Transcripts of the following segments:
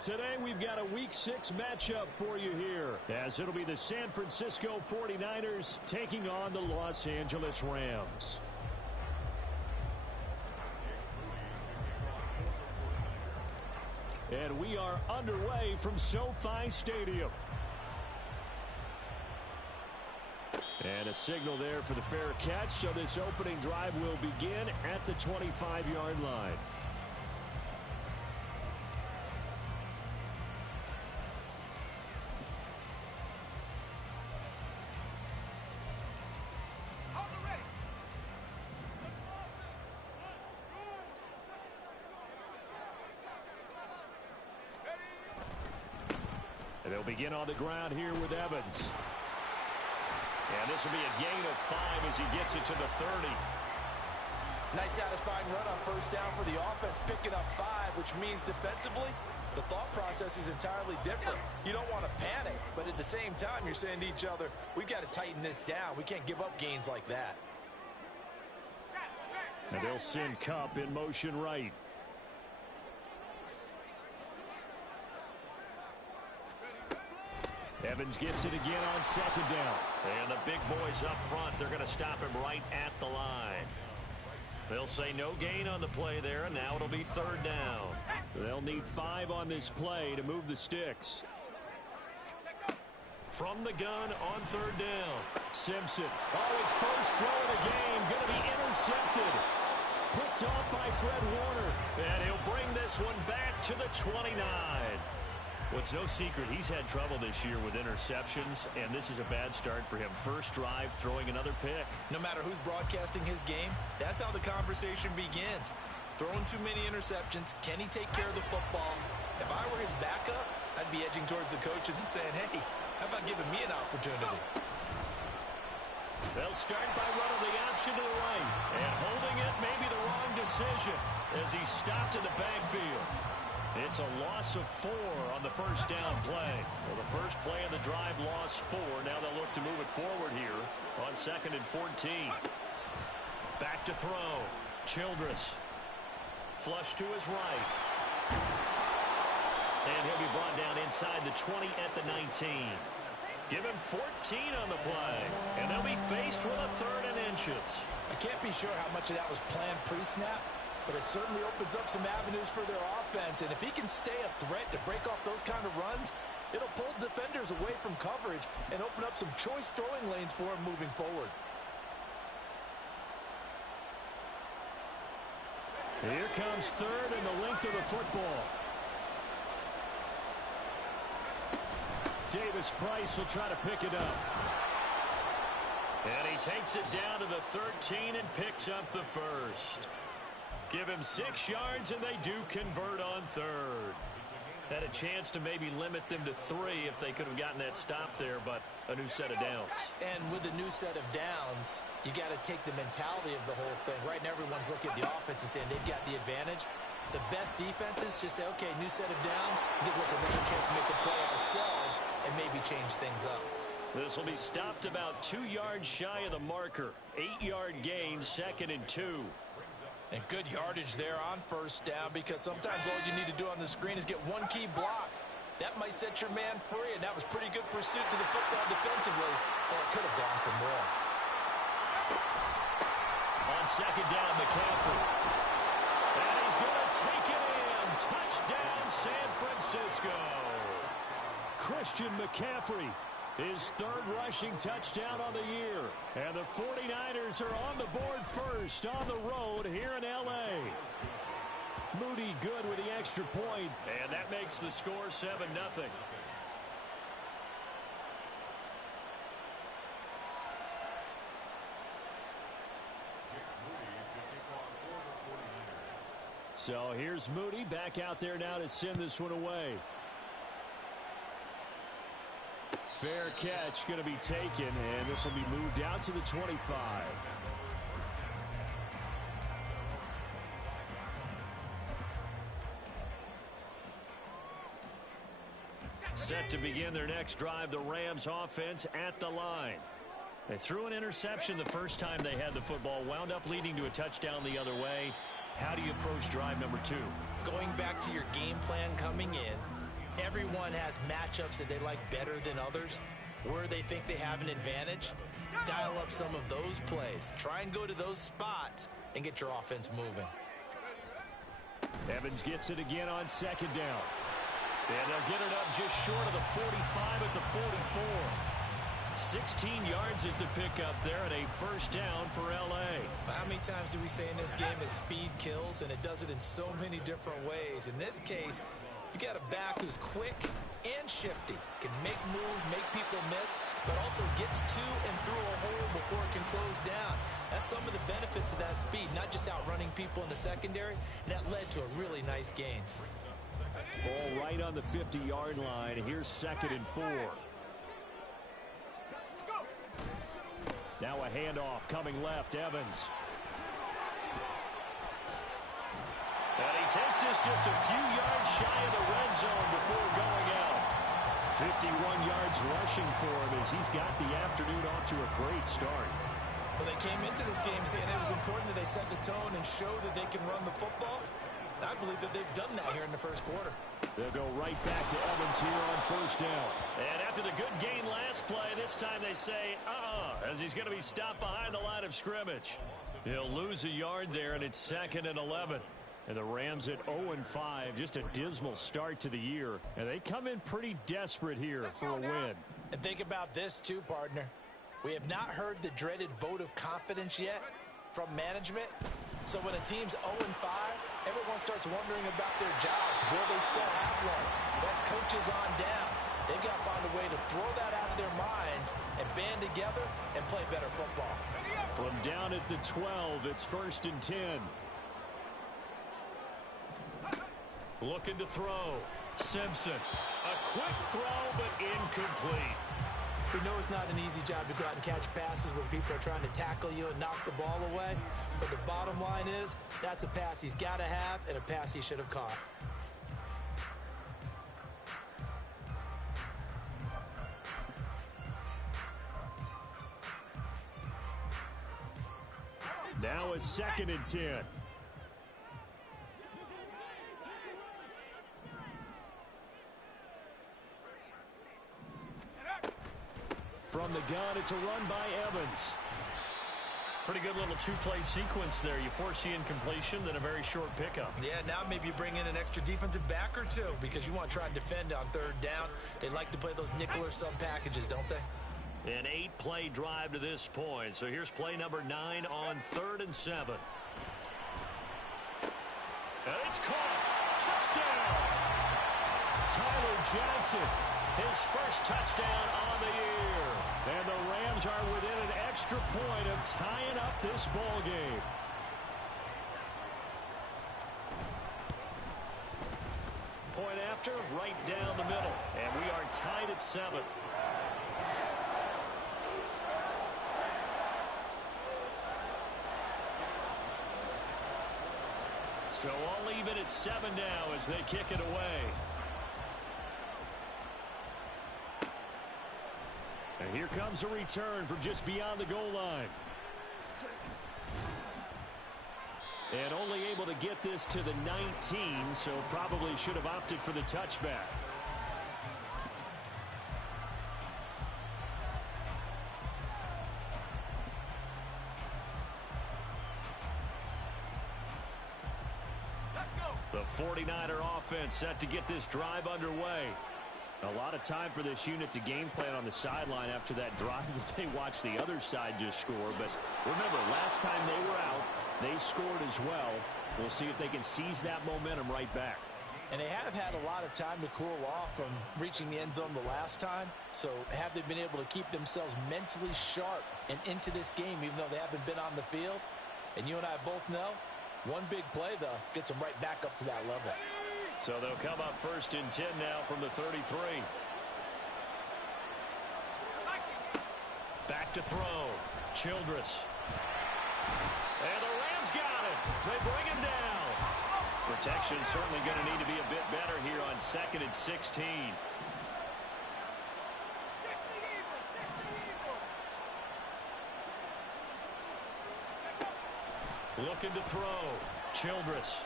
Today we've got a Week 6 matchup for you here, as it'll be the San Francisco 49ers taking on the Los Angeles Rams. And we are underway from SoFi Stadium. And a signal there for the fair catch, so this opening drive will begin at the 25-yard line. And they'll begin on the ground here with Evans. And this will be a gain of 5 as he gets it to the 30. Nice satisfying run on first down for the offense, picking up 5, which means defensively, the thought process is entirely different. You don't want to panic, but at the same time, you're saying to each other, we've got to tighten this down. We can't give up gains like that. And they'll send Kupp in motion right. Evans gets it again on second down. And the big boys up front, they're going to stop him right at the line. They'll say no gain on the play there, and now it'll be third down. So they'll need 5 on this play to move the sticks. From the gun on third down. Simpson, his first throw of the game, going to be intercepted. Picked off by Fred Warner. And he'll bring this one back to the 29. Well, it's no secret he's had trouble this year with interceptions, and this is a bad start for him. First drive, throwing another pick. No matter who's broadcasting his game, that's how the conversation begins. Throwing too many interceptions, can he take care of the football? If I were his backup, I'd be edging towards the coaches and saying, hey, how about giving me an opportunity? They'll start by running the option to the right, and holding it may be the wrong decision as he stopped in the backfield. It's a loss of 4 on the first down play. Well, the first play of the drive lost 4. Now they'll look to move it forward here on 2nd and 14. Back to throw. Childress. Flush to his right. And he'll be brought down inside the 20 at the 19. Give him 14 on the play. And they'll be faced with a 3rd and inches. I can't be sure how much of that was planned pre-snap, but it certainly opens up some avenues for their offense. And if he can stay a threat to break off those kind of runs, it'll pull defenders away from coverage and open up some choice throwing lanes for him moving forward. Here comes 3rd and the length of the football. Davis Price will try to pick it up. And he takes it down to the 13 and picks up the first. Give him 6 yards, and they do convert on 3rd. Had a chance to maybe limit them to 3 if they could have gotten that stop there, but a new set of downs. And with a new set of downs, you got to take the mentality of the whole thing. Right now, everyone's looking at the offense and saying they've got the advantage. The best defenses just say, okay, new set of downs, gives us another chance to make a play ourselves and maybe change things up. This will be stopped about 2 yards shy of the marker. 8-yard gain, 2nd and 2. And good yardage there on first down, because sometimes all you need to do on the screen is get one key block. That might set your man free, and that was pretty good pursuit to the football defensively. Or it could have gone for more. On second down, McCaffrey. And he's going to take it in. Touchdown, San Francisco. Christian McCaffrey, his 3rd rushing touchdown on the year. And the 49ers are on the board first on the road here in L.A. Moody good with the extra point. And that makes the score 7-0. So here's Moody back out there now to send this one away. Fair catch going to be taken, and this will be moved out to the 25. Set to begin their next drive, the Rams offense at the line. They threw an interception the first time they had the football, wound up leading to a touchdown the other way. How do you approach drive number 2? Going back to your game plan coming in, everyone has matchups that they like better than others, where they think they have an advantage. Dial up some of those plays. Try and go to those spots and get your offense moving. Evans gets it again on second down. And they'll get it up just short of the 45 at the 44. 16 yards is the pickup there, and a first down for L.A. How many times do we say in this game that speed kills, and it does it in so many different ways? In this case, you got a back who's quick and shifty, can make moves, make people miss, but also gets to and through a hole before it can close down. That's some of the benefits of that speed, not just outrunning people in the secondary, and that led to a really nice gain. Ball right on the 50-yard line. Here's 2nd and 4. Now a handoff coming left, Evans. And he takes this just a few yards shy of the red zone before going out. 51 yards rushing for him as he's got the afternoon off to a great start. Well, they came into this game saying it was important that they set the tone and show that they can run the football. And I believe that they've done that here in the first quarter. They'll go right back to Evans here on first down. And after the good gain last play, this time they say, as he's going to be stopped behind the line of scrimmage. He'll lose a yard there, and it's 2nd and 11. And the Rams at 0-5, just a dismal start to the year. And they come in pretty desperate here for a win. And think about this too, partner. We have not heard the dreaded vote of confidence yet from management. So when a team's 0-5, everyone starts wondering about their jobs. Will they still have one? That's coaches on down. They've got to find a way to throw that out of their minds and band together and play better football. From down at the 12, it's 1st and 10. Looking to throw. Simpson. A quick throw, but incomplete. We know it's not an easy job to go out and catch passes when people are trying to tackle you and knock the ball away. But the bottom line is, that's a pass he's got to have and a pass he should have caught. Now a 2nd and 10. From the gun, it's a run by Evans. Pretty good little two-play sequence there. You force the incompletion, then a very short pickup. Yeah, now maybe you bring in an extra defensive back or two because you want to try and defend on 3rd down. They like to play those nickel or sub packages, don't they? An 8-play drive to this point. So here's play number 9 on 3rd and 7. And it's caught. Touchdown! Tyler Johnson, his first touchdown on the year. And the Rams are within an extra point of tying up this ball game. Point after, right down the middle. And we are tied at 7. So all even at 7 now as they kick it away. And here comes a return from just beyond the goal line. And only able to get this to the 19, so probably should have opted for the touchback. The 49er offense set to get this drive underway. A lot of time for this unit to game plan on the sideline after that drive that they watched the other side just score. But remember, last time they were out, they scored as well. We'll see if they can seize that momentum right back. And they have had a lot of time to cool off from reaching the end zone the last time. So have they been able to keep themselves mentally sharp and into this game even though they haven't been on the field? And you and I both know, one big play, though, gets them right back up to that level. So they'll come up 1st and 10 now from the 33. Back to throw. Childress. And the Rams got it. They bring him down. Protection certainly going to need to be a bit better here on 2nd and 16. Looking to throw. Childress.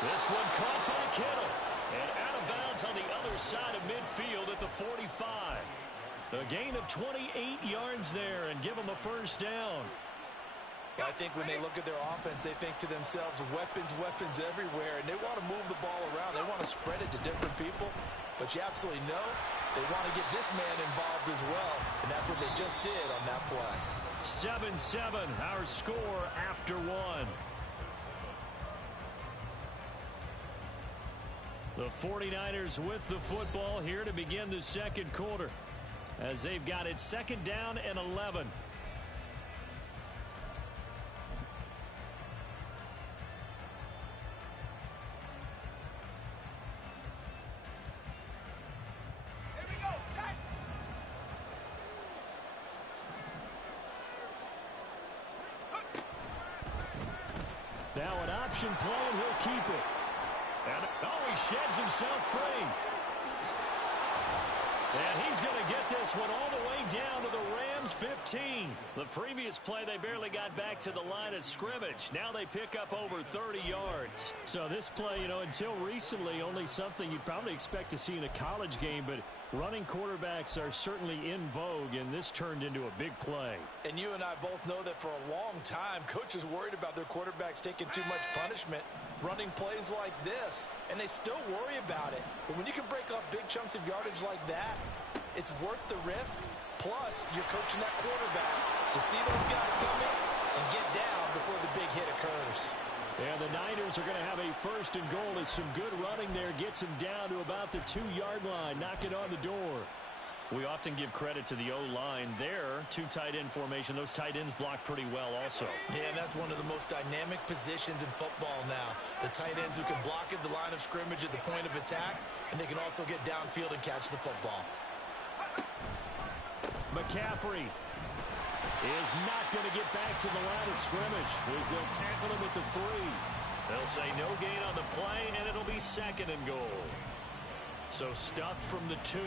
This one caught by Kittle. side of midfield at the 45. A gain of 28 yards there and give them a first down. I think when they look at their offense, they think to themselves, weapons, weapons everywhere, and they want to move the ball around. They want to spread it to different people, but you absolutely know they want to get this man involved as well, and that's what they just did on that play. 7-7, our score after one. The 49ers with the football here to begin the second quarter, as they've got it second down and 11. Now an option play, and he'll keep it. And, he sheds himself free. And he's going to get this one all the way down to the Rams' 15. The previous play, they barely got back to the line of scrimmage. Now they pick up over 30 yards. So this play, until recently, only something you'd probably expect to see in a college game, but running quarterbacks are certainly in vogue, and this turned into a big play. And you and I both know that for a long time, coaches worried about their quarterbacks taking too much punishment, running plays like this, and they still worry about it. But when you can break up big chunks of yardage like that, it's worth the risk. Plus, you're coaching that quarterback to see those guys come in and get down before the big hit occurs. And the Niners are going to have a first and goal as some good running there gets him down to about the 2-yard line, knocking on the door. We often give credit to the O-line there. 2 tight end formation. Those tight ends block pretty well also. Yeah, and that's one of the most dynamic positions in football now. The tight ends who can block at the line of scrimmage at the point of attack, and they can also get downfield and catch the football. McCaffrey is not going to get back to the line of scrimmage as they'll tackle him at the 3. They'll say no gain on the play, and it'll be second and goal. So stuffed from the 2,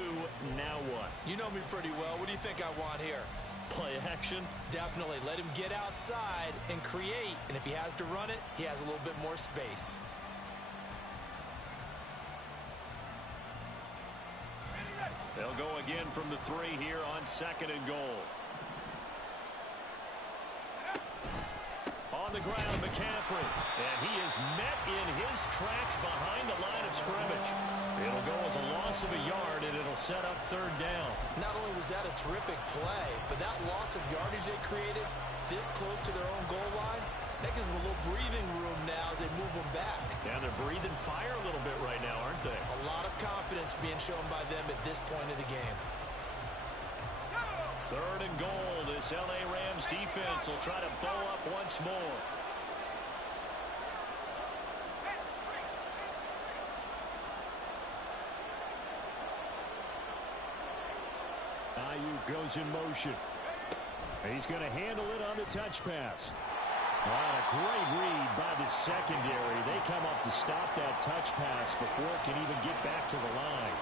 now what? You know me pretty well. What do you think I want here? Play action? Definitely. Let him get outside and create. And if he has to run it, he has a little bit more space. They'll go again from the 3 here on second and goal. On the ground, McCaffrey. And he is met in his tracks behind the line of scrimmage. It'll go as a loss of a yard, and it'll set up third down. Not only was that a terrific play, but that loss of yardage they created this close to their own goal line, that gives them a little breathing room now as they move them back. Yeah, they're breathing fire a little bit right now, aren't they? A lot of confidence being shown by them at this point of the game. Third and goal. This L.A. Rams defense will try to bow up once more. Ayuk goes in motion. He's going to handle it on the touch pass. What a great read by the secondary. They come up to stop that touch pass before it can even get back to the line.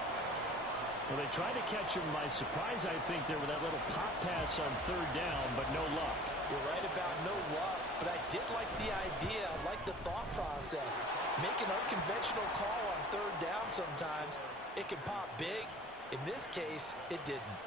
Well, they tried to catch him by surprise, I think, there with that little pop pass on third down, but no luck. You're right about no luck, but I did like the idea. I like the thought process. Make an unconventional call on third down sometimes. It can pop big. In this case, it didn't.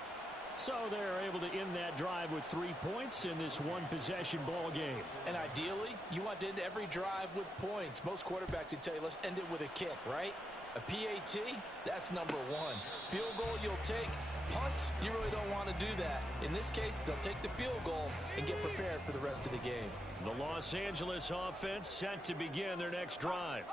So they're able to end that drive with 3 points in this one-possession ball game. And ideally, you want to end every drive with points. Most quarterbacks would tell you, let's end it with a kick, right? A PAT, that's number 1. Field goal you'll take. Punts, you really don't want to do that. In this case, they'll take the field goal and get prepared for the rest of the game. The Los Angeles offense set to begin their next drive.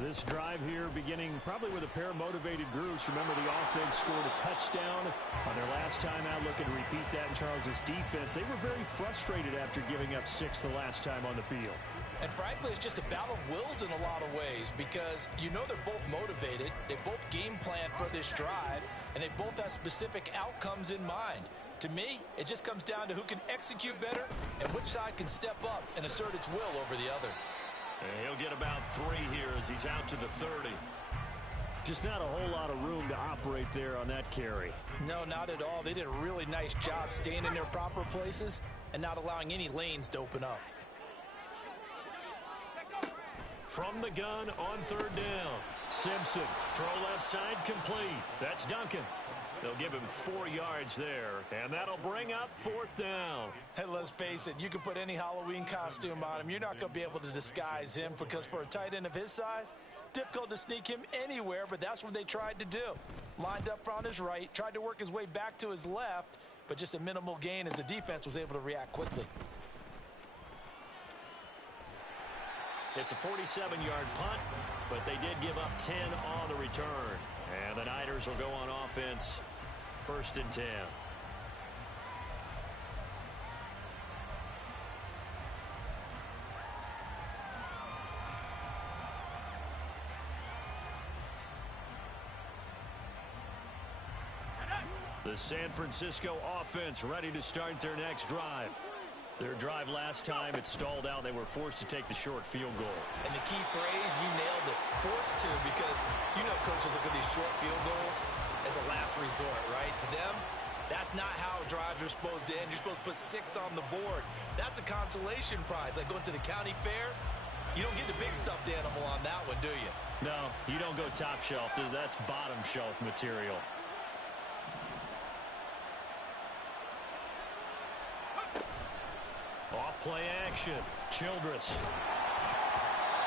This drive here beginning probably with a pair of motivated groups. Remember, the offense scored a touchdown on their last time out, looking to repeat that in Charles's defense. They were very frustrated after giving up 6 the last time on the field. And frankly, it's just a battle of wills in a lot of ways because you know they're both motivated. They both game plan for this drive, and they both have specific outcomes in mind. To me, it just comes down to who can execute better and which side can step up and assert its will over the other. And he'll get about 3 here as he's out to the 30. Just not a whole lot of room to operate there on that carry. No, not at all. They did a really nice job staying in their proper places and not allowing any lanes to open up. From the gun on third down. Simpson, throw left side, complete. That's Duncan. They'll give him 4 yards there, and that'll bring up 4th down. And let's face it, you can put any Halloween costume on him. You're not going to be able to disguise him because for a tight end of his size, difficult to sneak him anywhere, but that's what they tried to do. Lined up on his right, tried to work his way back to his left, but just a minimal gain as the defense was able to react quickly. It's a 47-yard punt, but they did give up 10 on the return. And the Niners will go on offense, 1st and 10. The San Francisco offense ready to start their next drive. Their drive last time, it stalled out. They were forced to take the short field goal. And the key phrase, you nailed it. Forced to, because you know coaches look at these short field goals as a last resort, right? To them, that's not how drives are supposed to end. You're supposed to put 6 on the board. That's a consolation prize. Like going to the county fair, you don't get the big stuffed animal on that one, do you? No, you don't go top shelf. That's bottom shelf material. Off-play action. Childress.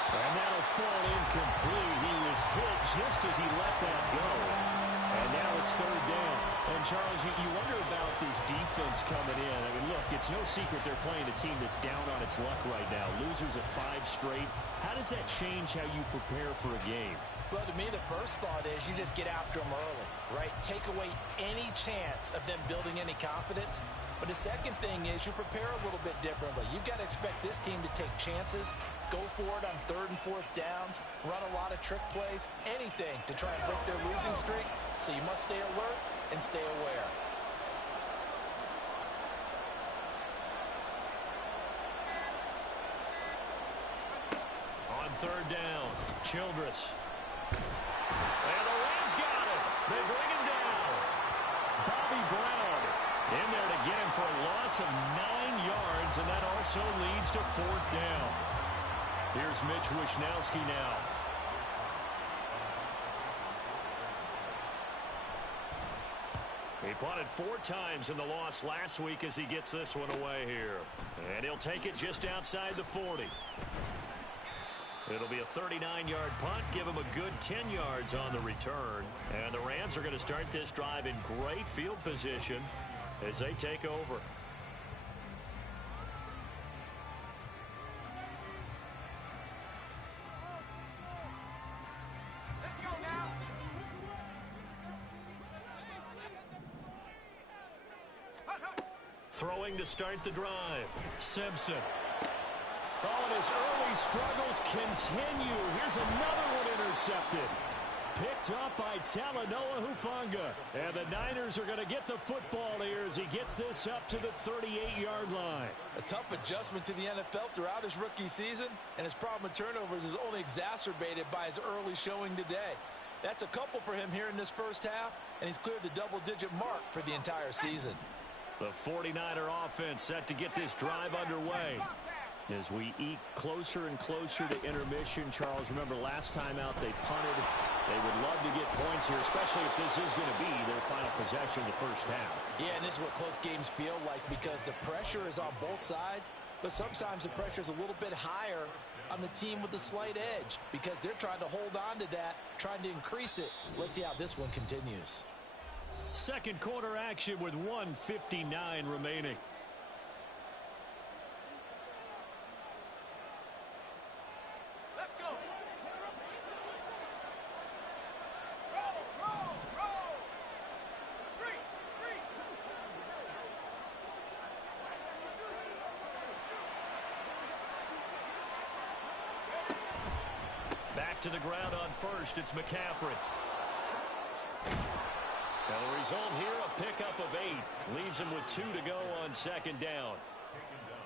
And that'll fall incomplete. He was hit just as he let that go. And now it's 3rd down. And, Charles, you wonder about this defense coming in. I mean, look, it's no secret they're playing a team that's down on its luck right now. Losers of 5 straight. How does that change how you prepare for a game? Well, to me, the first thought is you just get after them early, right? Take away any chance of them building any confidence. But the second thing is you prepare a little bit differently. You've got to expect this team to take chances, go for it on 3rd and 4th downs, run a lot of trick plays, anything to try and break their losing streak. So you must stay alert and stay aware. On 3rd down, Childress. And the Rams got it. They bring him down. Bobby Brown in there to get him for a loss of 9 yards, and that also leads to 4th down. Here's Mitch Wishnowski now. He punted 4 times in the loss last week as he gets this one away here. And he'll take it just outside the 40. It'll be a 39-yard punt, give him a good 10 yards on the return. And the Rams are going to start this drive in great field position as they take over. Let's go now. Throwing to start the drive, Simpson. Oh, and his early struggles continue. Here's another one intercepted. Picked up by Talanoa Hufanga. And the Niners are going to get the football here as he gets this up to the 38-yard line. A tough adjustment to the NFL throughout his rookie season, and his problem with turnovers is only exacerbated by his early showing today. That's a couple for him here in this first half, and he's cleared the double-digit mark for the entire season. The 49er offense set to get this drive underway. As we eke closer and closer to intermission, Charles, remember last time out they punted. They would love to get points here, especially if this is going to be their final possession of the first half. Yeah, and this is what close games feel like because the pressure is on both sides, but sometimes the pressure is a little bit higher on the team with the slight edge because they're trying to hold on to that, trying to increase it. Let's see how this one continues. Second quarter action with 1:59 remaining. Let's go. Roll, roll, roll. Three. Back to the ground on first. It's McCaffrey. Now the result here, a pickup of 8. Leaves him with 2 to go on second down.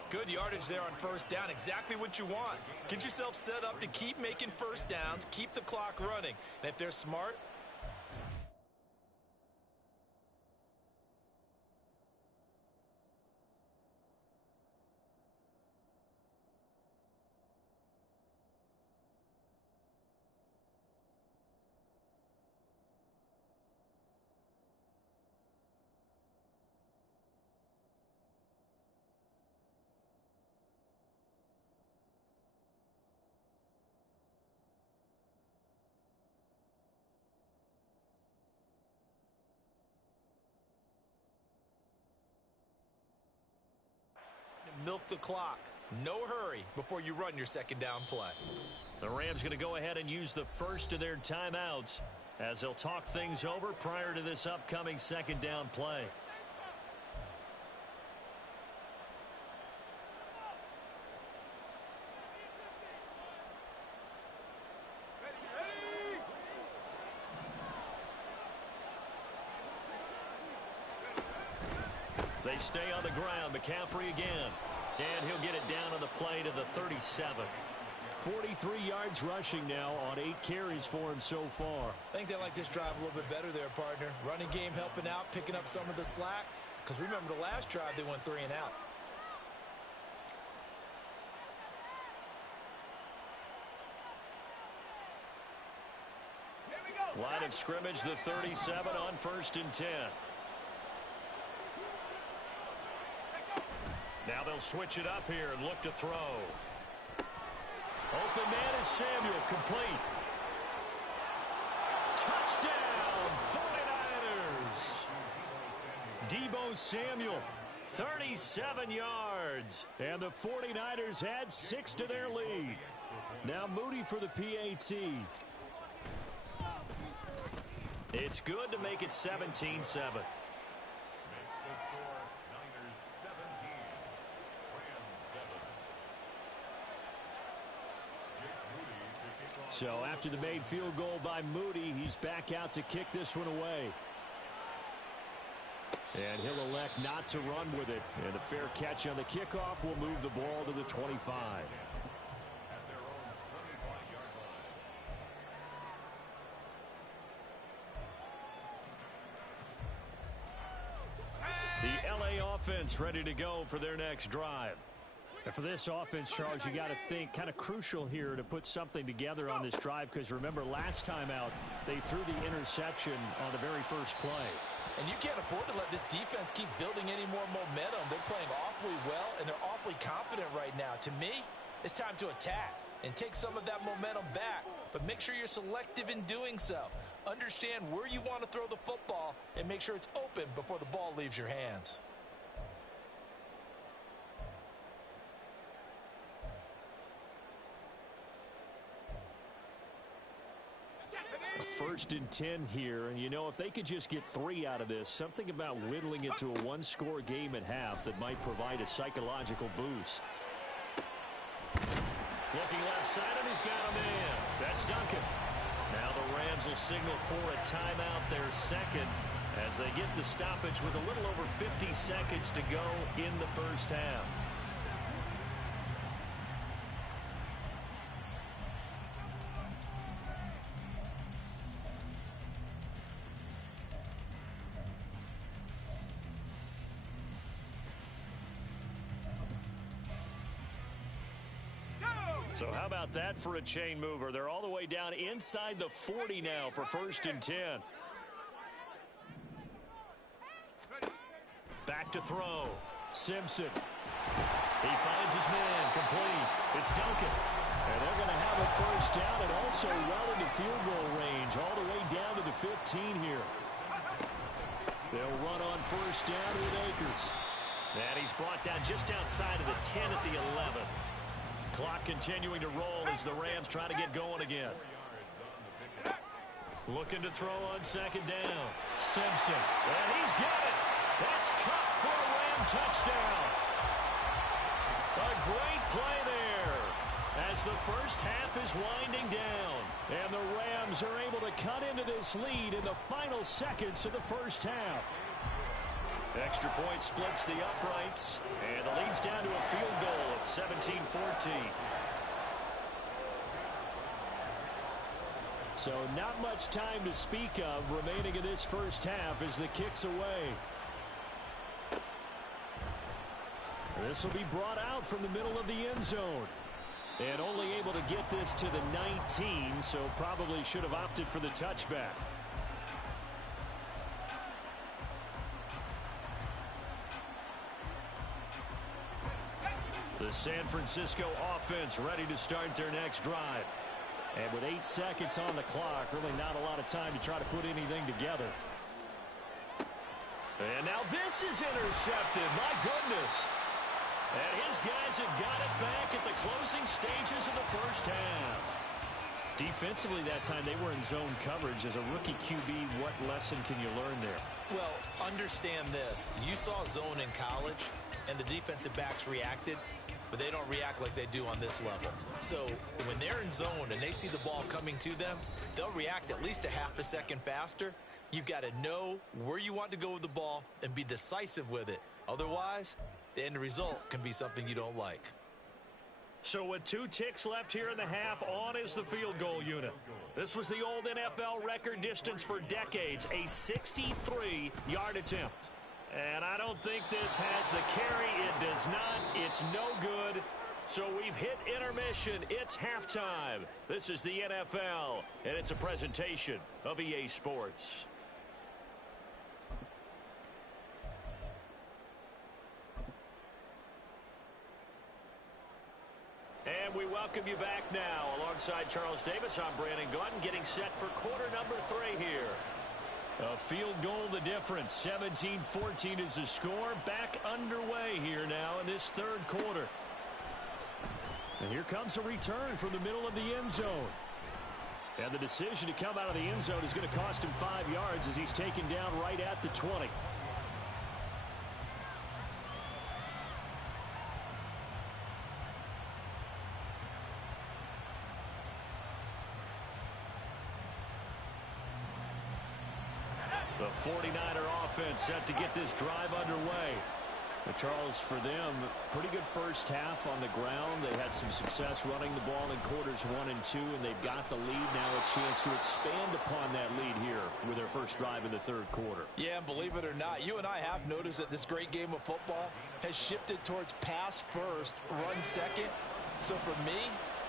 Good yardage there on first down. Exactly what you want. Get yourself set up to keep making first downs, keep the clock running. And if they're smart, milk the clock. No hurry before you run your second down play. The Rams going to go ahead and use the first of their timeouts as they'll talk things over prior to this upcoming second down play. They stay on the ground. McCaffrey again. And he'll get it down on the play to the 37. 43 yards rushing now on 8 carries for him so far. I think they like this drive a little bit better there, partner. Running game helping out, picking up some of the slack. Because remember the last drive, they went 3 and out. Line of scrimmage, the 37 on 1st and 10. Now they'll switch it up here and look to throw. Open man is Samuel, complete. Touchdown, 49ers. Deebo Samuel, 37 yards. And the 49ers add 6 to their lead. Now Moody for the PAT. It's good to make it 17-7. So after the made field goal by Moody, he's back out to kick this one away. And he'll elect not to run with it. And a fair catch on the kickoff will move the ball to the 25. The LA offense ready to go for their next drive. And for this offense, Charles, you got to think kind of crucial here to put something together on this drive, because remember last time out they threw the interception on the very first play. And you can't afford to let this defense keep building any more momentum. They're playing awfully well, and they're awfully confident right now. To me, it's time to attack and take some of that momentum back. But make sure you're selective in doing so. Understand where you want to throw the football and make sure it's open before the ball leaves your hands. A 1st and 10 here, and you know, if they could just get 3 out of this, something about whittling it to a 1-score game at half that might provide a psychological boost. Looking left side, and he's got a man. That's Duncan. Now the Rams will signal for a timeout, their second, as they get the stoppage with a little over 50 seconds to go in the first half. So how about that for a chain mover? They're all the way down inside the 40 now for 1st and 10. Back to throw. Simpson. He finds his man, complete. It's Duncan. And they're going to have a first down and also well into field goal range, all the way down to the 15 here. They'll run on first down with Akers. And he's brought down just outside of the 10 at the 11. Clock continuing to roll as the Rams try to get going again. Looking to throw on 2nd down. Simpson. And he's got it. That's caught for a Ram touchdown. A great play there as the first half is winding down. And the Rams are able to cut into this lead in the final seconds of the first half. Extra point splits the uprights, and the lead's down to a field goal at 17-14. So not much time to speak of remaining in this first half as the kick's away. This will be brought out from the middle of the end zone. And only able to get this to the 19, so probably should have opted for the touchback. The San Francisco offense ready to start their next drive. And with 8 seconds on the clock, really not a lot of time to try to put anything together. And now this is intercepted. My goodness. And his guys have got it back at the closing stages of the first half. Defensively that time, they were in zone coverage. As a rookie QB, what lesson can you learn there? Well, understand this. You saw zone in college, and the defensive backs reacted, but they don't react like they do on this level. So when they're in zone and they see the ball coming to them, they'll react at least a half a second faster. You've got to know where you want to go with the ball and be decisive with it. Otherwise, the end result can be something you don't like. So with 2 ticks left here in the half, on is the field goal unit. This was the old NFL record distance for decades, a 63-yard attempt. And I don't think this has the carry. It does not. It's no good. So we've hit intermission. It's halftime. This is the NFL, and it's a presentation of EA Sports. And we welcome you back now. Alongside Charles Davis, I'm Brandon Gordon, getting set for quarter number 3 here. A field goal the difference. 17-14 is the score. Back underway here now in this third quarter. And here comes a return from the middle of the end zone. And the decision to come out of the end zone is going to cost him 5 yards as he's taken down right at the 20. The 49er offense set to get this drive underway. But Charles, for them, pretty good first half on the ground. They had some success running the ball in quarters 1 and 2, and they've got the lead now, a chance to expand upon that lead here with their first drive in the third quarter. Yeah, and believe it or not, you and I have noticed that this great game of football has shifted towards pass first, run second. So for me,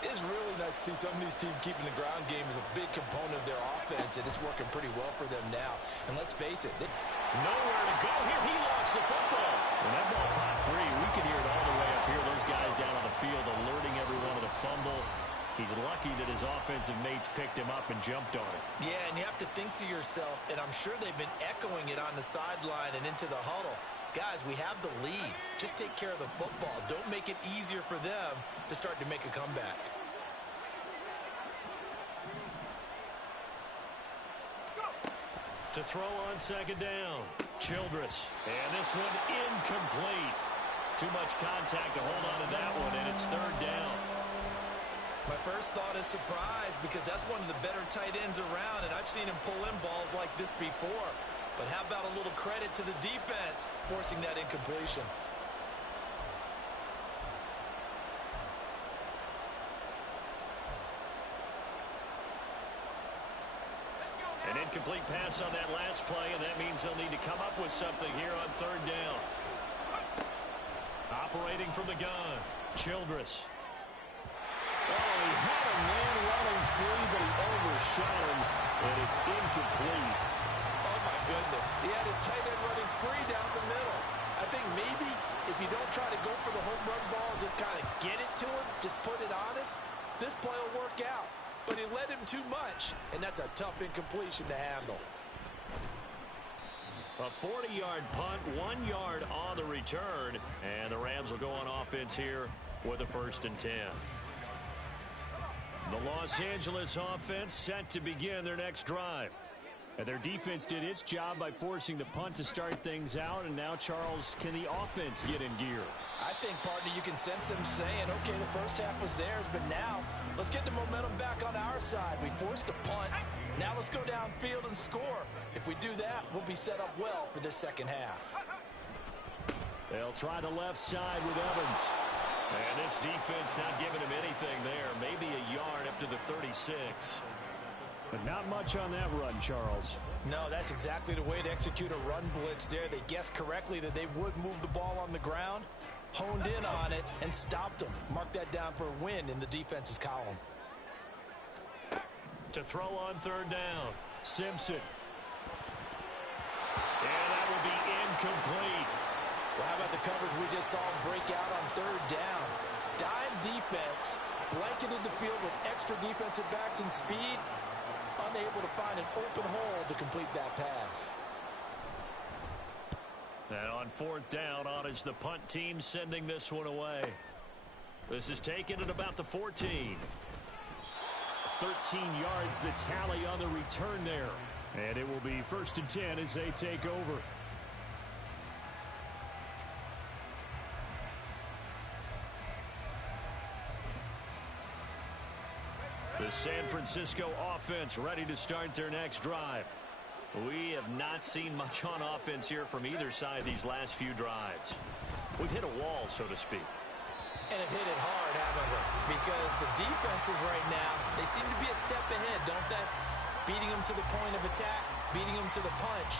it's really nice to see some of these teams keeping the ground game as a big component of their offense, and it's working pretty well for them now. And let's face it, nowhere to go here. He lost the football. When that ball popped free, we could hear it all the way up here. Those guys down on the field alerting everyone of the fumble. He's lucky that his offensive mates picked him up and jumped on it. Yeah, and you have to think to yourself, and I'm sure they've been echoing it on the sideline and into the huddle. Guys, we have the lead. Just take care of the football. Don't make it easier for them to start to make a comeback. To throw on second down, Childress. And this one incomplete. Too much contact to hold on to that one, and it's third down. My first thought is surprise, because that's one of the better tight ends around, and I've seen him pull in balls like this before. But how about a little credit to the defense forcing that incompletion? An incomplete pass on that last play, and that means they'll need to come up with something here on third down. Operating from the gun, Childress. Oh, he had a man running free, but he overshot him, and it's incomplete. Oh, my goodness. He had his tight end running free down the middle. I think maybe if you don't try to go for the home run ball and just kind of get it to him, just put it on him, this play will work out. But he led him too much, and that's a tough incompletion to handle. A 40-yard punt, 1 yard on the return, and the Rams will go on offense here with a 1st and 10. The Los Angeles offense set to begin their next drive. And their defense did its job by forcing the punt to start things out, and now, Charles, can the offense get in gear? I think, partner, you can sense them saying, okay, the first half was theirs, but now let's get the momentum back on our side. We forced a punt. Now let's go downfield and score. If we do that, we'll be set up well for this second half. They'll try the left side with Evans. And this defense not giving him anything there. Maybe a yard up to the 36. But not much on that run, Charles. No, that's exactly the way to execute a run blitz there. They guessed correctly that they would move the ball on the ground, honed in on it, and stopped them. Mark that down for a win in the defense's column. To throw on third down, Simpson. And that will be incomplete. Well, how about the coverage we just saw break out on third down? Dime defense, blanketed the field with extra defensive backs and speed, unable to find an open hole to complete that pass. And on fourth down, on is the punt team sending this one away. This is taken at about the 14. 13 yards the tally on the return there. And it will be 1st and 10 as they take over. The San Francisco offense ready to start their next drive. We have not seen much on offense here from either side these last few drives. We've hit a wall, so to speak. And have hit it hard, haven't we? Because the defenses right now, they seem to be a step ahead, don't they? Beating them to the point of attack, beating them to the punch.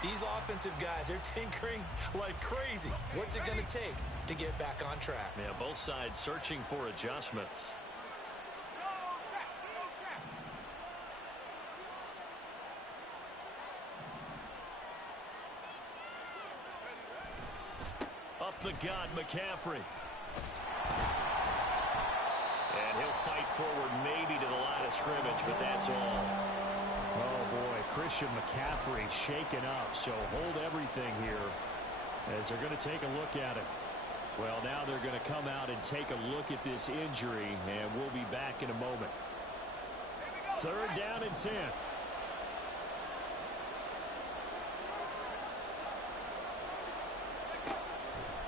These offensive guys, they're tinkering like crazy. What's it going to take to get back on track? Yeah, both sides searching for adjustments. Up the gut, McCaffrey. And he'll fight forward maybe to the line of scrimmage, but that's all. Oh, boy, Christian McCaffrey shaken up, so hold everything here as they're going to take a look at it. Well, now they're going to come out and take a look at this injury, and we'll be back in a moment. 3rd down and 10.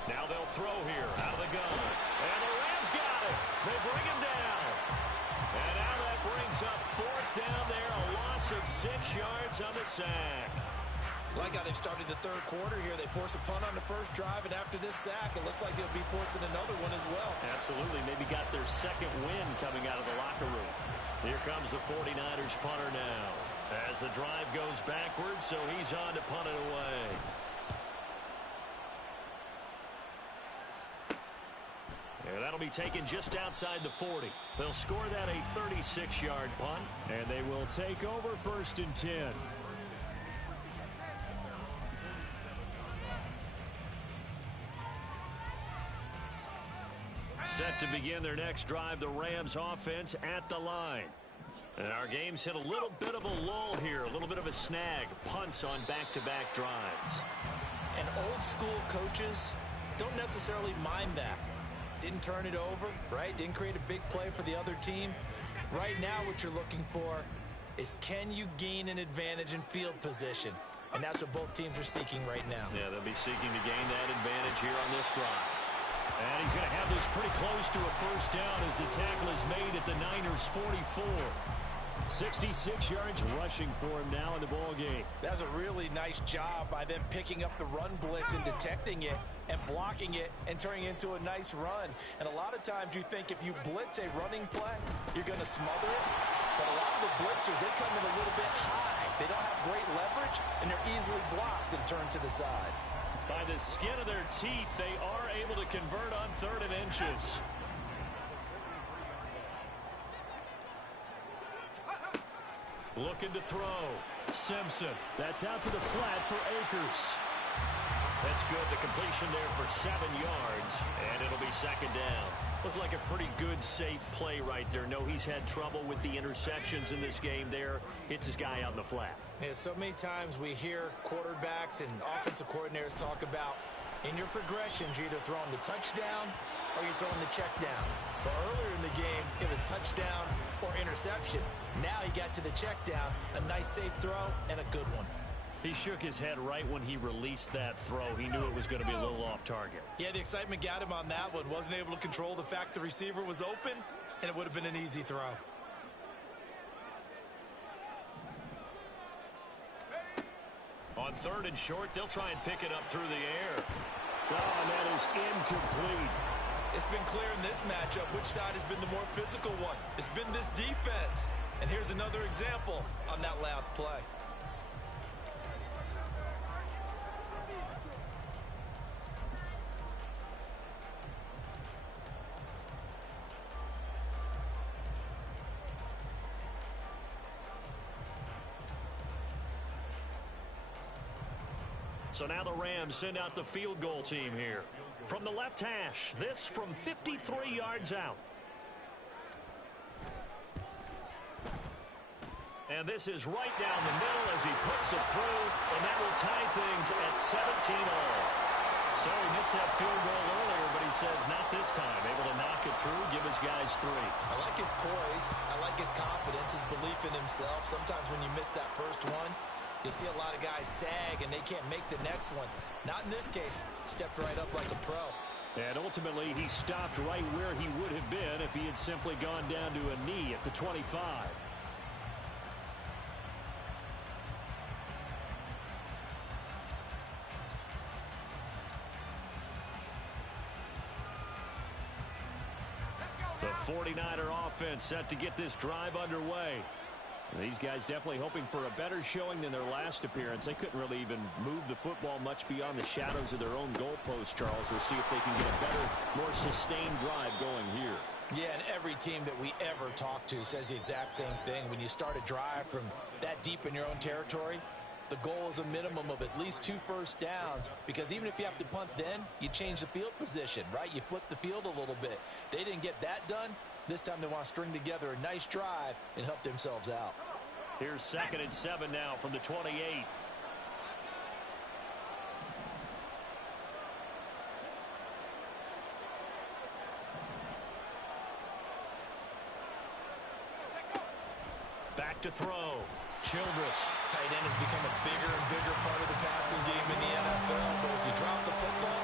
Now they'll throw here out of the gun. And the Rams got it. They bring him down. And now that brings up 4th down there. A loss of 6 yards on the sack. Like how they've started the third quarter here. They force a punt on the first drive, and after this sack, it looks like they'll be forcing another one as well. Absolutely. Maybe got their second win coming out of the locker room. Here comes the 49ers punter now. As the drive goes backwards, so he's on to punt it away. And that'll be taken just outside the 40. They'll score that a 36-yard punt. And they will take over 1st and 10. Set to begin their next drive, the Rams offense at the line. And our game's hit a little bit of a lull here, a little bit of a snag. Punts on back-to-back drives. And old-school coaches don't necessarily mind that. Didn't turn it over, right? Didn't create a big play for the other team. Right now what you're looking for is, can you gain an advantage in field position? And that's what both teams are seeking right now. Yeah, they'll be seeking to gain that advantage here on this drive. And he's going to have this pretty close to a 1st down as the tackle is made at the Niners' 44. 66 yards rushing for him now in the ball game. That's a really nice job by them picking up the run blitz and detecting it and blocking it and turning it into a nice run. And a lot of times you think if you blitz a running play, you're going to smother it. But a lot of the blitzers, they come in a little bit high. They don't have great leverage, and they're easily blocked and turned to the side. By the skin of their teeth, they are able to convert on 3rd and inches. Looking to throw. Simpson. That's out to the flat for Akers. That's good. The completion there for 7 yards, and it'll be 2nd down. Looked like a pretty good, safe play right there. No, he's had trouble with the interceptions in this game there. Hits his guy on the flat. Yeah, so many times we hear quarterbacks and offensive coordinators talk about, in your progressions, you're either throwing the touchdown or you're throwing the check down. But earlier in the game, it was touchdown or interception. Now he got to the check down, a nice safe throw, and a good one. He shook his head right when he released that throw. He knew it was going to be a little off target. Yeah, the excitement got him on that one. Wasn't able to control the fact the receiver was open, and it would have been an easy throw. On 3rd and short, they'll try and pick it up through the air. Oh, and that is incomplete. It's been clear in this matchup which side has been the more physical one. It's been this defense. And here's another example on that last play. So now the Rams send out the field goal team here. From the left hash, this from 53 yards out. And this is right down the middle as he puts it through, and that will tie things at 17-all. So he missed that field goal earlier, but he says not this time. Able to knock it through, give his guys 3. I like his poise. I like his confidence, his belief in himself. Sometimes when you miss that first one, you see a lot of guys sag and they can't make the next one. Not in this case. Stepped right up like a pro. And ultimately, he stopped right where he would have been if he had simply gone down to a knee at the 25. The 49er offense set to get this drive underway. These guys definitely hoping for a better showing than their last appearance. They couldn't really even move the football much beyond the shadows of their own goalpost, Charles. We'll see if they can get a better, more sustained drive going here. Yeah, and every team that we ever talk to says the exact same thing. When you start a drive from that deep in your own territory, the goal is a minimum of at least 2 first downs, because even if you have to punt then, you change the field position, right? You flip the field a little bit. They didn't get that done. This time they want to string together a nice drive and help themselves out. Here's 2nd and 7 now from the 28. Back to throw. Childress. Tight end has become a bigger and bigger part of the passing game in the NFL, but if you drop the football,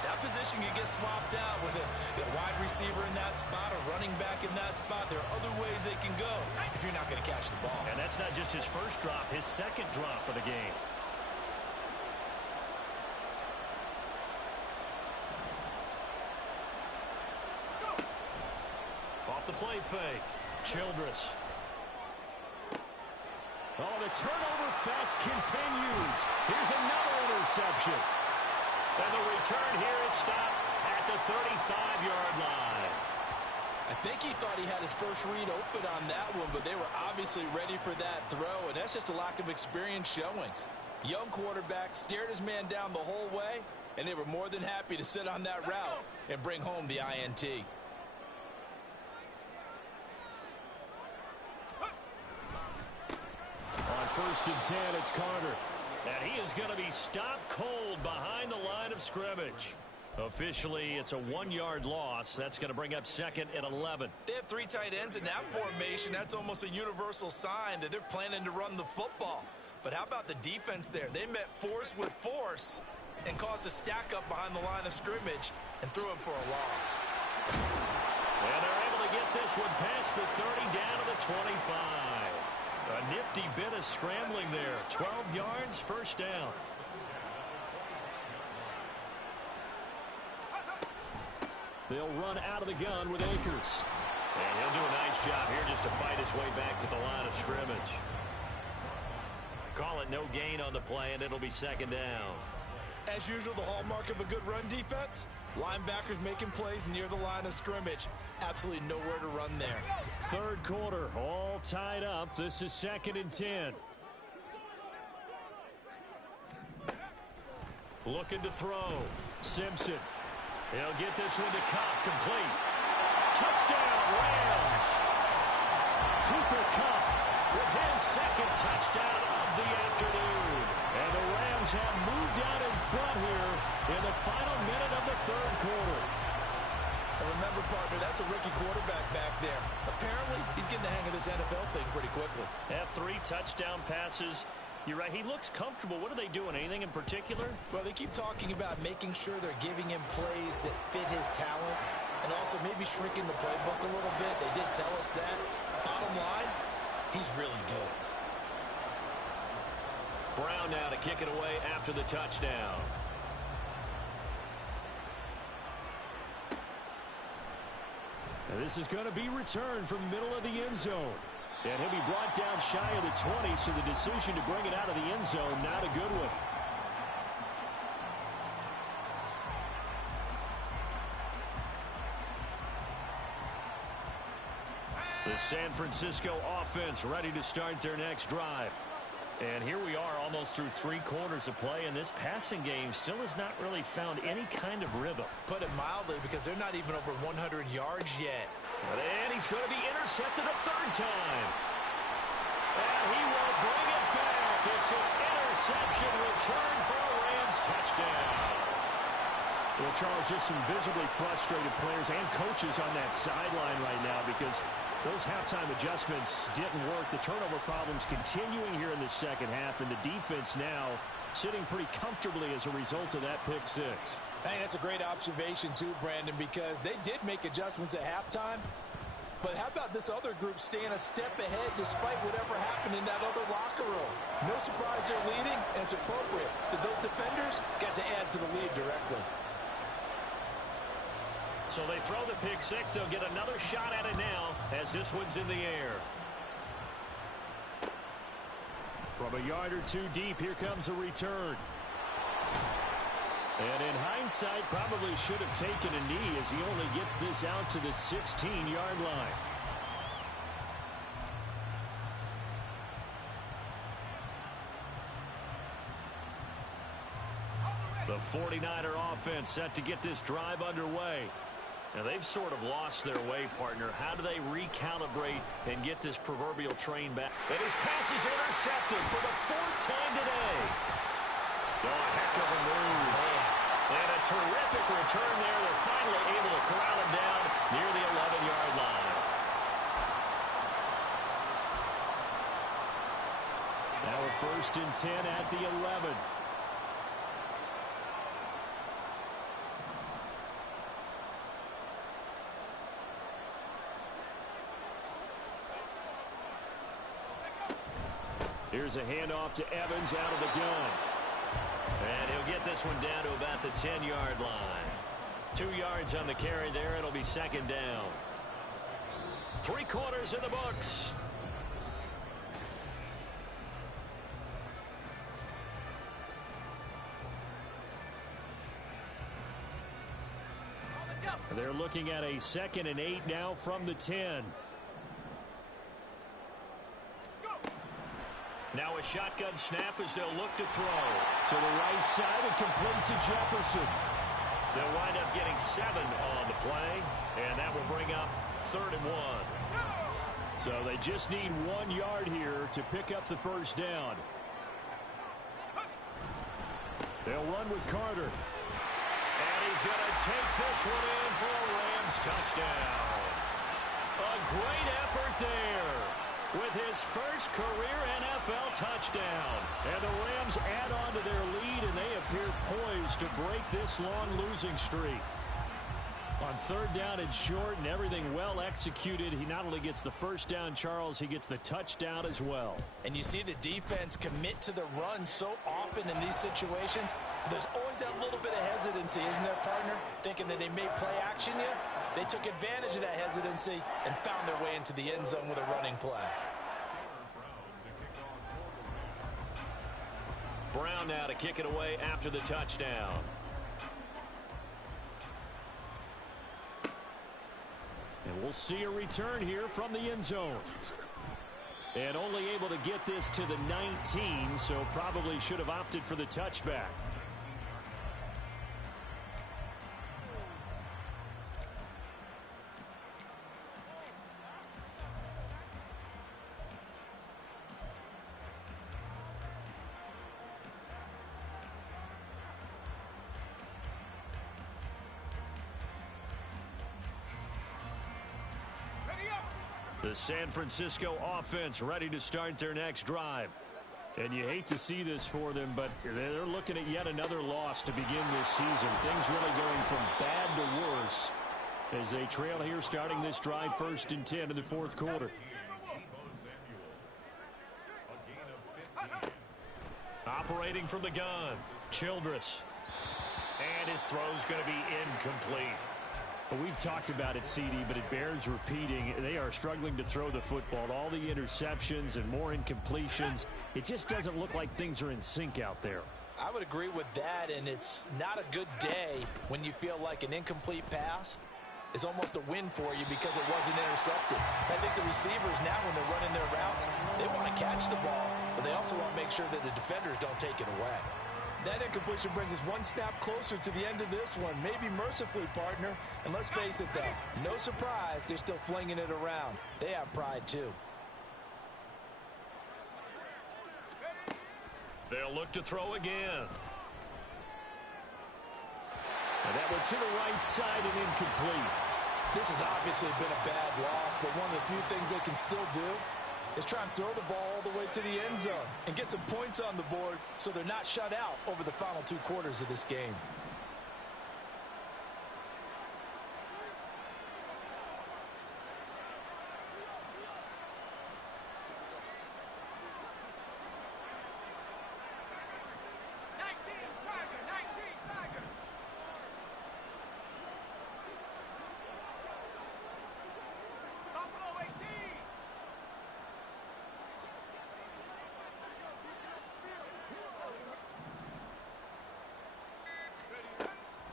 that position can get swapped out with a wide receiver in that spot, a running back in that spot. There are other ways they can go if you're not going to catch the ball. And that's not just his first drop, his second drop of the game. Off the play fake. Childress. Oh, the turnover fest continues. Here's another interception. And the return here is stopped at the 35-yard line. I think he thought he had his first read open on that one, but they were obviously ready for that throw, and that's just a lack of experience showing. Young quarterback stared his man down the whole way, and they were more than happy to sit on that route and bring home the INT. On 1st and 10, it's Carter. And he is going to be stopped cold behind the line of scrimmage. Officially, it's a 1-yard loss. That's going to bring up 2nd and 11. They have 3 tight ends in that formation. That's almost a universal sign that they're planning to run the football. But how about the defense there? They met force with force and caused a stack up behind the line of scrimmage and threw him for a loss. And they're able to get this one past the 30 down to the 25. A nifty bit of scrambling there. 12 yards, first down. They'll run out of the gun with Akers. And he'll do a nice job here just to fight his way back to the line of scrimmage. Call it no gain on the play, and it'll be 2nd down. As usual, the hallmark of a good run defense, linebackers making plays near the line of scrimmage. Absolutely nowhere to run there. 3rd quarter, all tied up. This is 2nd and 10. Looking to throw. Simpson. He'll get this one to Cup, complete. Touchdown, Rams. Cooper Cup with his 2nd touchdown of the afternoon. And the Rams have moved out in front here in the final minute of the 3rd quarter. And remember, partner, that's a rookie quarterback back there. Apparently, he's getting the hang of this NFL thing pretty quickly. Have 3 touchdown passes. You're right, he looks comfortable. What are they doing? Anything in particular? Well, they keep talking about making sure they're giving him plays that fit his talents and also maybe shrinking the playbook a little bit. They did tell us that. Bottom line, he's really good. Brown now to kick it away after the touchdown. And this is going to be returned from middle of the end zone. And he'll be brought down shy of the 20, so the decision to bring it out of the end zone, not a good one. The San Francisco offense ready to start their next drive. And here we are almost through 3 quarters of play, and this passing game still has not really found any kind of rhythm. Put it mildly, because they're not even over 100 yards yet. And he's going to be intercepted a 3rd time. And he will bring it back. It's an interception return for a Rams touchdown. Well, Charles, just some visibly frustrated players and coaches on that sideline right now because those halftime adjustments didn't work. The turnover problems continuing here in the second half, and the defense now sitting pretty comfortably as a result of that pick six. Hey, that's a great observation too, Brandon, because they did make adjustments at halftime. But how about this other group staying a step ahead despite whatever happened in that other locker room? No surprise they're leading, and it's appropriate that those defenders got to add to the lead directly. So they throw the pick six. They'll get another shot at it now as this one's in the air. From a yard or two deep, here comes a return. And in hindsight, probably should have taken a knee as he only gets this out to the 16-yard line. The 49er offense set to get this drive underway. Now, they've sort of lost their way, partner. How do they recalibrate and get this proverbial train back? And his pass is intercepted for the fourth time today. So a heck of a move. And a terrific return there. They're finally able to corral him down near the 11-yard line. Now a 1st and 10 at the 11. Here's a handoff to Evans out of the gun. And he'll get this one down to about the 10-yard line. 2 yards on the carry there. It'll be second down. 3 quarters in the books. They're looking at a 2nd and 8 now from the 10. Now a shotgun snap as they'll look to throw. To the right side and complete to Jefferson. They'll wind up getting 7 on the play, and that will bring up 3rd and 1. So they just need 1 yard here to pick up the first down. They'll run with Carter. And he's going to take this one in for a Rams touchdown. A great effort there with his first career NFL touchdown. And the Rams add on to their lead, and they appear poised to break this long losing streak. On 3rd down and short and everything well executed, he not only gets the first down, Charles, he gets the touchdown as well. And you see the defense commit to the run so often in these situations. There's always that little bit of hesitancy, isn't there, partner? Thinking that they may play action you. They took advantage of that hesitancy and found their way into the end zone with a running play. Brown now to kick it away after the touchdown. And we'll see a return here from the end zone. And only able to get this to the 19, so probably should have opted for the touchback. The San Francisco offense ready to start their next drive. And you hate to see this for them, but they're looking at yet another loss to begin this season. Things really going from bad to worse as they trail here starting this drive 1st and 10 in the 4th quarter. Operating from the gun, Childress. And his throw's going to be incomplete. Well, we've talked about it, CD, but it bears repeating. They are struggling to throw the football. All the interceptions and more incompletions. It just doesn't look like things are in sync out there. I would agree with that, and it's not a good day when you feel like an incomplete pass is almost a win for you because it wasn't intercepted. I think the receivers now, when they're running their routes, they want to catch the ball, but they also want to make sure that the defenders don't take it away. That incompletion brings us one snap closer to the end of this one, maybe mercifully, partner. And let's face it, though, no surprise, they're still flinging it around. They have pride, too. They'll look to throw again. And that one to the right side and incomplete. This has obviously been a bad loss, but one of the few things they can still do is try and throw the ball all the way to the end zone and get some points on the board so they're not shut out over the final 2 quarters of this game.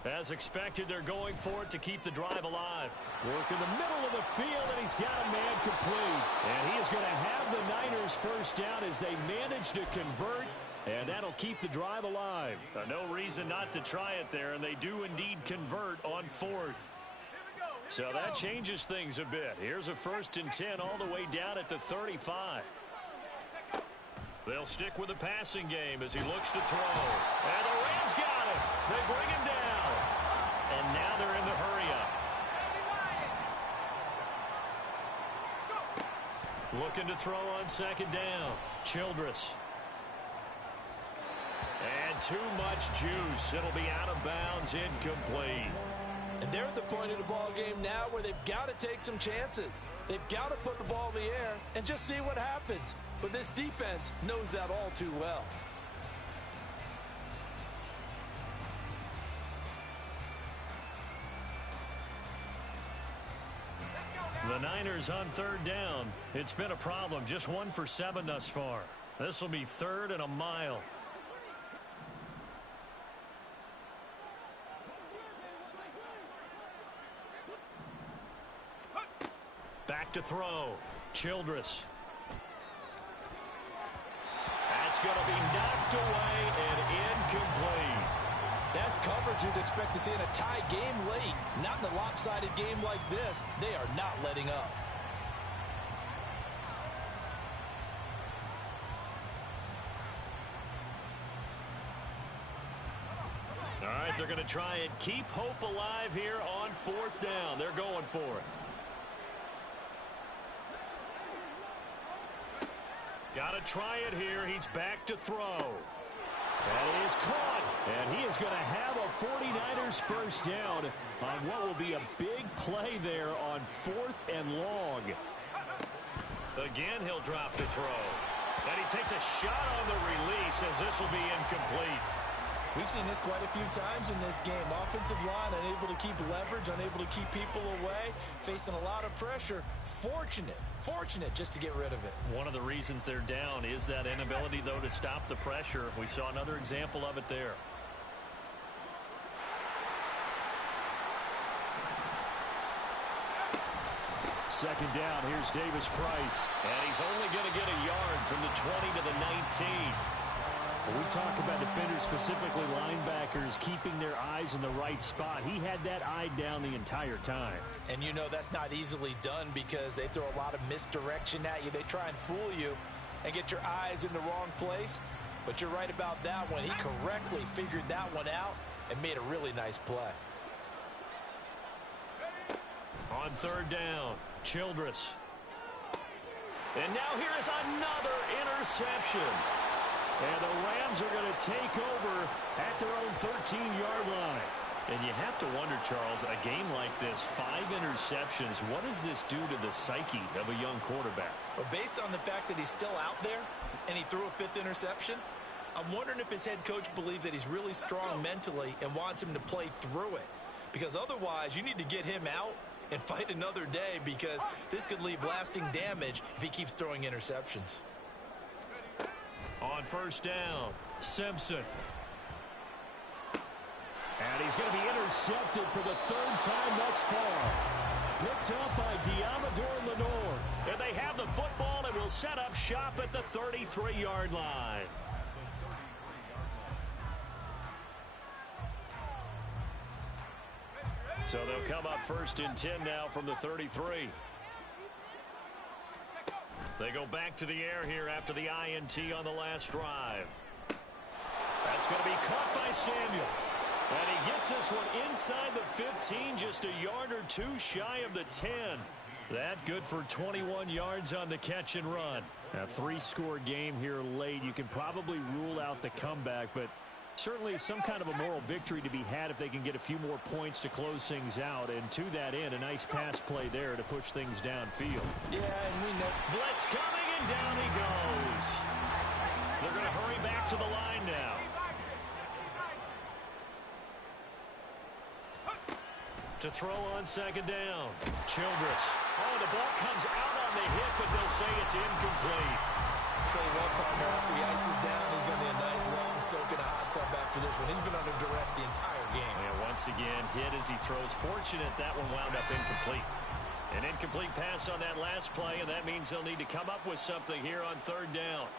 As expected, they're going for it to keep the drive alive. Work in the middle of the field, and he's got a man complete. And he is going to have the Niners first down as they manage to convert, and that'll keep the drive alive. No reason not to try it there, and they do indeed convert on 4th. So that changes things a bit. Here's a 1st and 10 all the way down at the 35. They'll stick with the passing game as he looks to throw. And the Rams got him. They bring him down. And now they're in the hurry-up. Looking to throw on 2nd down. Childress. And too much juice. It'll be out of bounds, incomplete. And they're at the point of the ball game now where they've got to take some chances. They've got to put the ball in the air and just see what happens. But this defense knows that all too well. The Niners on 3rd down. It's been a problem. Just 1 for 7 thus far. This will be 3rd and a mile. Back to throw. Childress. That's going to be knocked away and incomplete. That's coverage you'd expect to see in a tie game late. Not in a lopsided game like this. They are not letting up. All right, they're going to try and keep hope alive here on 4th down. They're going for it. Got to try it here. He's back to throw. That is caught. And he is going to have a 49ers first down on what will be a big play there on 4th and long. Again, he'll drop to throw. And he takes a shot on the release as this will be incomplete. We've seen this quite a few times in this game. Offensive line unable to keep leverage, unable to keep people away, facing a lot of pressure. Fortunate just to get rid of it. One of the reasons they're down is that inability, though, to stop the pressure. We saw another example of it there. Second down, here's Davis Price. And he's only going to get a yard from the 20 to the 19. When we talk about defenders, specifically linebackers, keeping their eyes in the right spot, he had that eye down the entire time. And you know that's not easily done because they throw a lot of misdirection at you. They try and fool you and get your eyes in the wrong place. But you're right about that one. He correctly figured that one out and made a really nice play. On 3rd down, Childress. And now here is another interception. And the Rams are going to take over at their own 13-yard line. And you have to wonder, Charles, a game like this, 5 interceptions, what does this do to the psyche of a young quarterback? Well, based on the fact that he's still out there and he threw a 5th interception, I'm wondering if his head coach believes that he's really strong mentally and wants him to play through it. Because otherwise, you need to get him out and fight another day because this could leave lasting damage if he keeps throwing interceptions. On 1st down, Simpson. And he's going to be intercepted for the 3rd time thus far. Picked up by Diamador Lenore. And they have the football and will set up shop at the 33-yard line. So they'll come up 1st and 10 now from the 33. They go back to the air here after the INT on the last drive. It's going to be caught by Samuel. And he gets this one inside the 15, just a yard or two shy of the 10. That good for 21 yards on the catch and run. A 3-score game here late. You can probably rule out the comeback, but certainly some kind of a moral victory to be had if they can get a few more points to close things out. And to that end, a nice pass play there to push things downfield. Yeah, and we know. Blitz coming, and down he goes. They're going to hurry back to the line now. To throw on second down. Childress. Oh, the ball comes out on the hit, but they'll say it's incomplete. Tell you what, partner, after he ices down, he's going to be a nice, long soak in a hot tub after this one. He's been under duress the entire game. And once again, hit as he throws. Fortunate that one wound up incomplete. An incomplete pass on that last play, and that means they'll need to come up with something here on third down.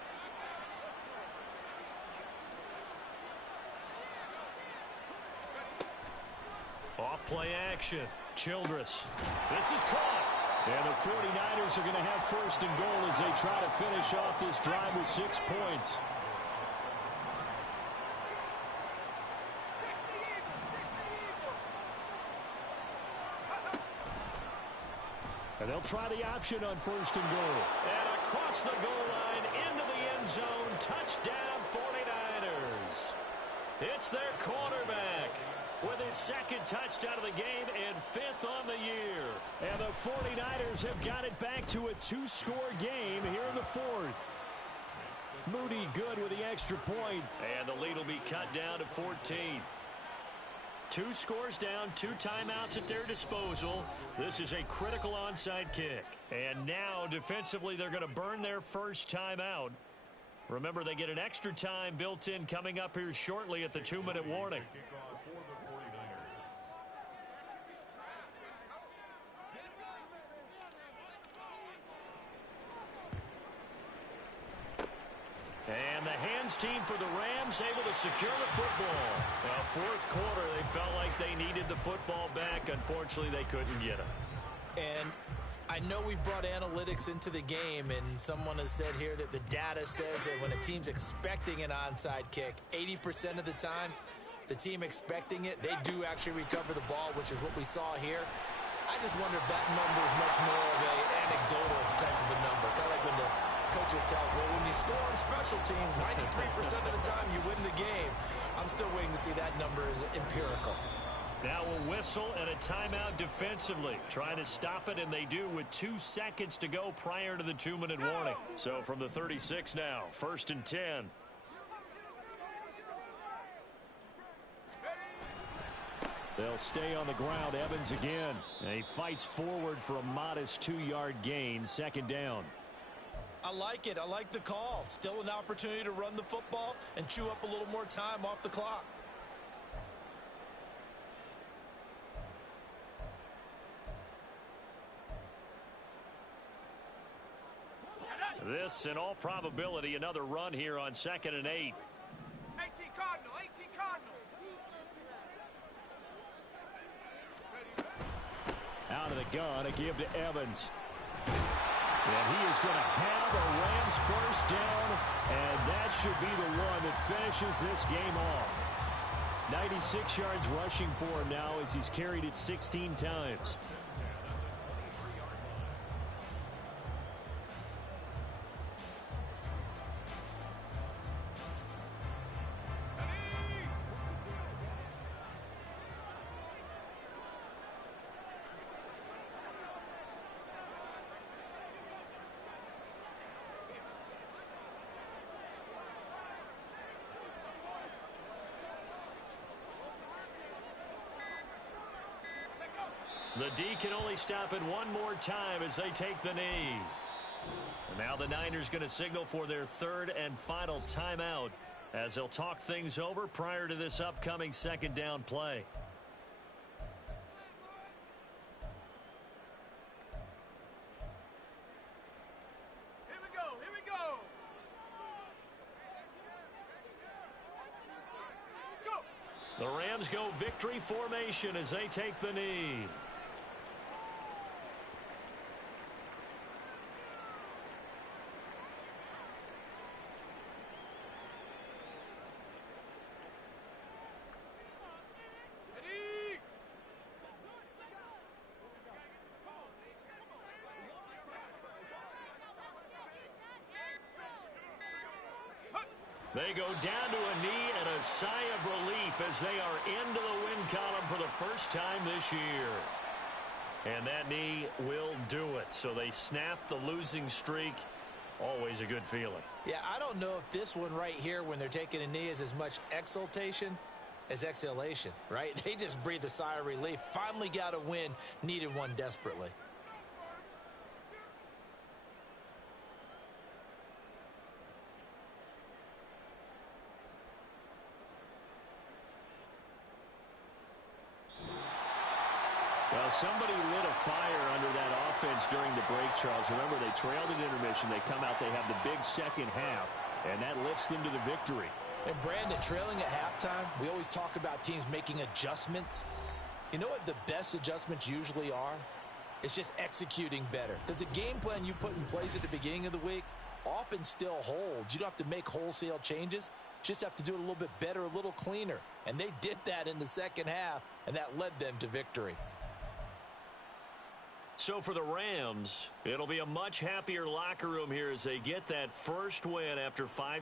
Off play action. Childress. This is caught. And the 49ers are going to have first and goal as they try to finish off this drive with 6 points. And they'll try the option on first and goal. And across the goal line into the end zone. Touchdown 49ers. It's their quarterback with his second touchdown of the game and 5th on the year. And the 49ers have got it back to a 2-score game here in the 4th. Moody good with the extra point. And the lead will be cut down to 14. 2 scores down, 2 timeouts at their disposal. This is a critical onside kick. And now defensively they're going to burn their first timeout. Remember, they get an extra time built in coming up here shortly at the 2-minute warning. And the hands team for the Rams able to secure the football. Now, 4th quarter, they felt like they needed the football back. Unfortunately, they couldn't get it. And I know we've brought analytics into the game, and someone has said here that the data says that when a team's expecting an onside kick, 80% of the time, the team expecting it, they do actually recover the ball, which is what we saw here. I just wonder if that number is much more of an anecdotal type of a number. Kind of like when the coaches tell us, well, when you score on special teams, 93% of the time you win the game. I'm still waiting to see that number is empirical. Now a whistle and a timeout defensively. Trying to stop it, and they do with 2 seconds to go prior to the 2-minute warning. So from the 36 now, 1st and 10. They'll stay on the ground. Evans again. And he fights forward for a modest 2-yard gain. 2nd down. I like it. I like the call. Still an opportunity to run the football and chew up a little more time off the clock. This, in all probability, another run here on 2nd and 8. 18 Cardinal, 18 Cardinal. Out of the gun, a give to Evans. And he is going to have a Rams first down, and that should be the one that finishes this game off. 96 yards rushing for him now as he's carried it 16 times. The D can only stop it one more time as they take the knee. And now the Niners going to signal for their 3rd and final timeout as they'll talk things over prior to this upcoming 2nd down play. Here we go, here we go. Go. The Rams go victory formation as they take the knee. They go down to a knee and a sigh of relief as they are into the win column for the first time this year. And that knee will do it. So they snap the losing streak. Always a good feeling. Yeah, I don't know if this one right here when they're taking a knee is as much exultation as exhalation, right? They just breathe a sigh of relief. Finally got a win, needed one desperately. Well, somebody lit a fire under that offense during the break, Charles. Remember, they trailed at intermission. They come out, they have the big second half, and that lifts them to the victory. And Brandon, trailing at halftime, we always talk about teams making adjustments. You know what the best adjustments usually are? It's just executing better. Because the game plan you put in place at the beginning of the week often still holds. You don't have to make wholesale changes. Just have to do it a little bit better, a little cleaner. And they did that in the second half, and that led them to victory. So for the Rams, it'll be a much happier locker room here as they get that first win after 5